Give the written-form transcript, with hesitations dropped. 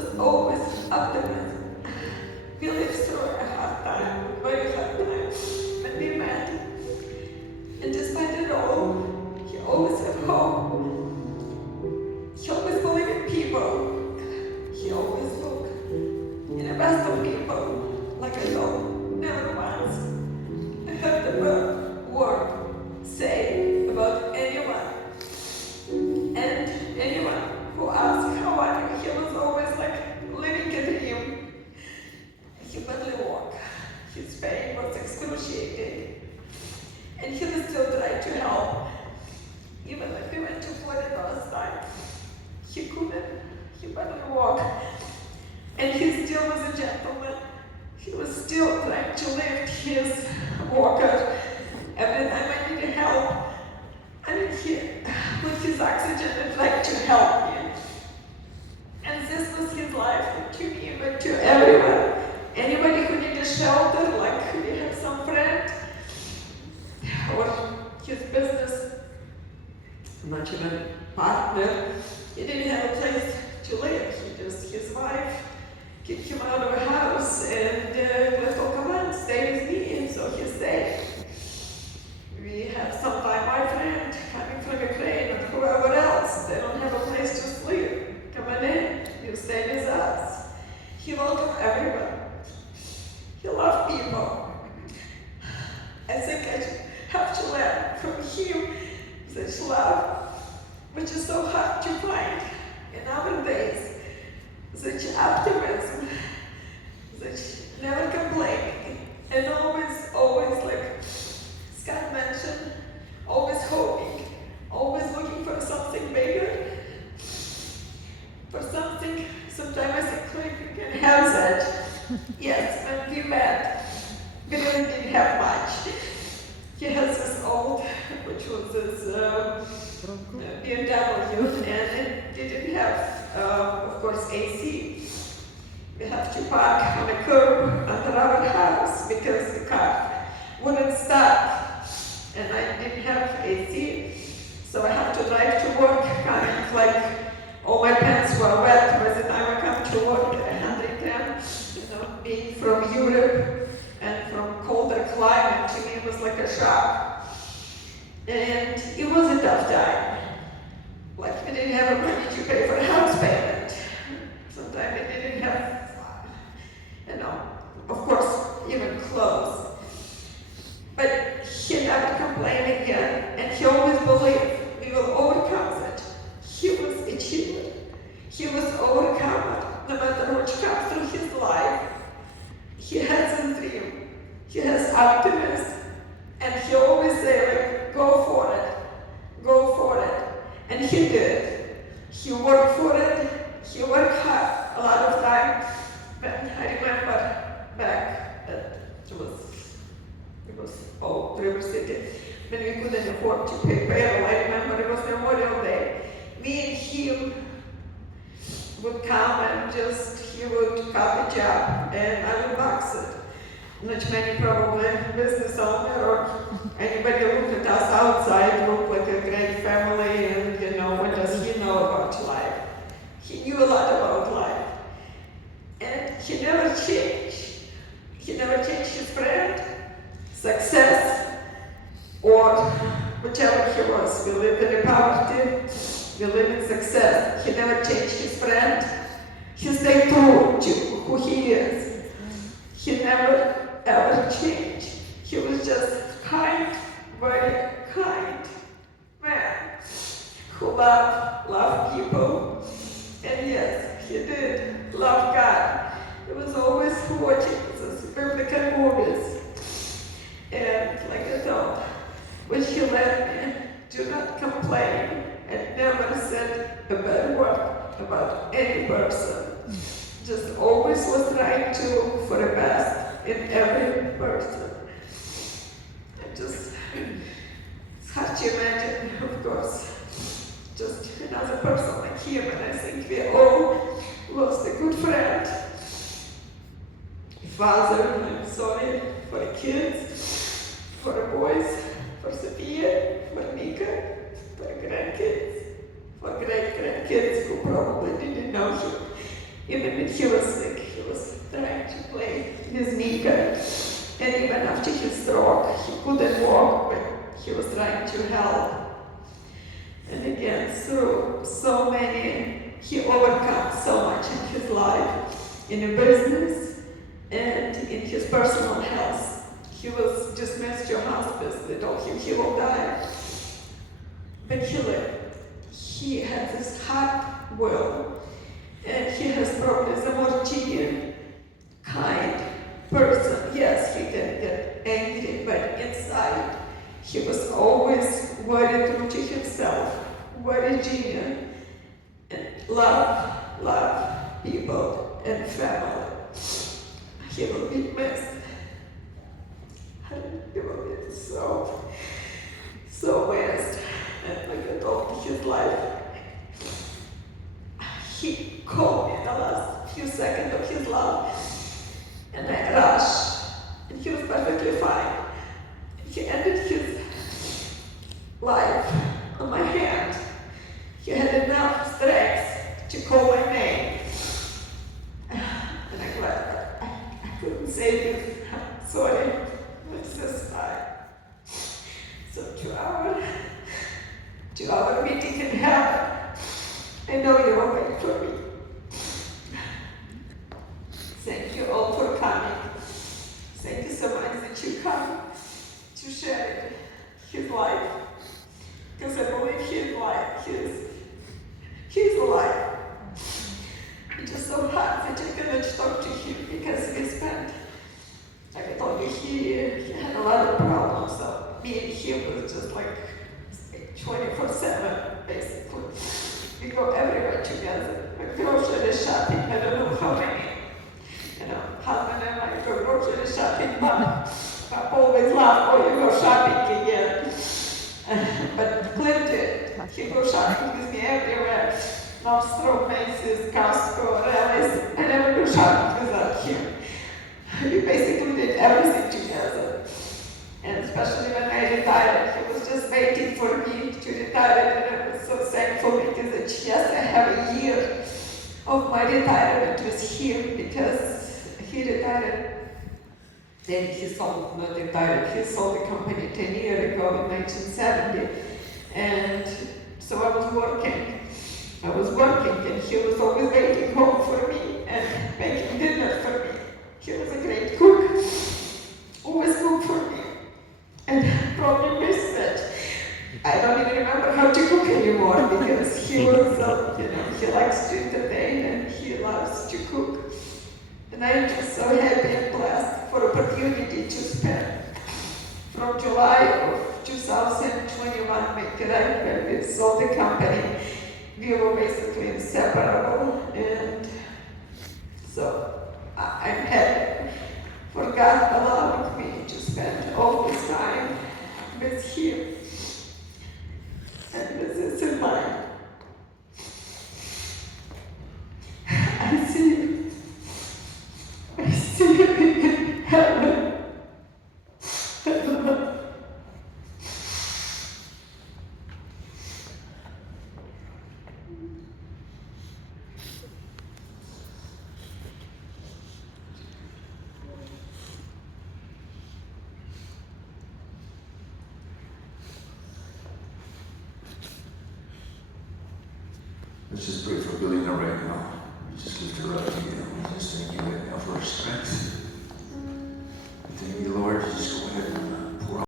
was always optimism. We lived through a hard time, very hard time, when we met. And despite it all, he always had hope. He always believed in people. He always looked in the best of people, like I know, never once I heard the word say about anyone. And anyone who asked how are you, he was always like living a dream. He barely walked. His pain was excruciating. And he was still trying to help. Even when we went to Florida last time, he couldn't. He barely walked. And he still was a gentleman. He was still trying to lift his walker. Every time I needed help, I mean, with his oxygen, and tried to help me. And this was his life, to me, but to everyone. Anybody who needed shelter, like we have some friend, or his business, not even partner, he didn't have a place to live. His wife kicked him out of a house and let all come on, stay with me, and so he stayed. We have sometime my friend coming from Ukraine or whoever else, they don't have a place to sleep. Come on in, you stay with us. He welcomed everyone. He loved people. I think I have to learn from him such love, which is so hard to find in our days. Such optimism, such never complaining, and always like Scott mentioned, always hoping, always looking for something bigger, for something. Sometimes I think we can have that. Yes, when we met, we really didn't have much. He has this old, which was this BMW, and it didn't have, of course, AC. We have to park on a curb under our house because the car wouldn't start, and I didn't have AC, so I had to drive to work, kind of like all my pants were wet by the time I come to work at 110, being from Europe and from colder climate, to me it was like a shock. And it was a tough time. Like we didn't have money to pay for a house payment. Sometimes we didn't have, of course, even clothes. But he never complained again, and he always believed we will overcome it. He was a achiever. He was overcomer, no matter what comes through his life. He has a dream. He has optimism, and he always say, like, go for it, go for it. And he did. He worked for it. He worked hard a lot of time. But I remember back it was River City, when we couldn't afford to pay payroll. I remember it was Memorial Day. Me and him would come and he would cut a job and I would box it. Not many probably business owner or anybody looked at us outside, looked like a great family, and what does he know about life? He knew a lot about life. And he never changed. He never changed his friend, success, or whichever he was. We lived in poverty, we live in success. He never changed his friend. He stayed true to who he is. He never ever changed. He was just kind, very kind man who loved people. And yes, he did love God. He was always watching those biblical movies. And like I thought, when he left me, do not complain, and never said a bad word about any person. Just always was trying to for the best in every person. It's hard to imagine, of course, just another person like him, and I think we all lost a good friend. Father, I'm sorry, for the kids, for the boys, for Sophia, for Mika, for the grandkids, for great-grandkids who probably didn't know him Even when he was sick, he was trying to play his knee guard. And even after his stroke, he couldn't walk, but he was trying to help. And again, through so many, he overcome so much in his life, in the business, and in his personal health. He was dismissed to hospice. They told him he will die. But he lived. He had this hard will, and he has probably the more genuine, kind person. Yes, he can get angry, but inside, he was always very true to himself, very genuine, and love people and family. He will be missed. He will be so missed. And like I told his life, he called me in the last few seconds of his life, and I rushed, and he was perfectly fine. He ended his life on my hand. He had enough strength to call my name. And I'm glad I couldn't save you. Sorry. It's just time. So 2-hour meeting can happen. I know you will wait for me. Thank you all for coming. Thank you so much that you come to share his life. Because I believe his life, he's alive. It's just so hard that you cannot talk to him because we spent, like I told you, he had a lot of problems. So me and him was just like 24/7, basically. We go everywhere together. We grocery shopping, I don't know how many. Husband and I go grocery shopping. Mom always laugh, oh, you go shopping again. But Clint, he goes shopping with me everywhere. Nordstrom, Macy's, Costco, Rallies. I never go shopping without him. We basically did everything together. And especially when I retired, he was just waiting for me to retire. And I was so thankful because yes, I have a year of my retirement with him because he retired. Then he sold, not retired, he sold the company 10 years ago in 1970. And so I was working and he was always waiting home for me and making dinner for me. He was a great cook, always cooked for me. And probably missed that. I don't even remember how to cook anymore because he was, he likes to entertain and he loves to cook. And I'm just so happy and blessed for opportunity to spend from July of 2021, my career when we sold the company. We were basically inseparable, and so I'm happy for God allowing me to spend all this time with him and with this in mind. I see him in heaven. Let's just pray for Galina right now. We just lift her up to you. We just thank you right now for her strength. We thank you, Lord. You just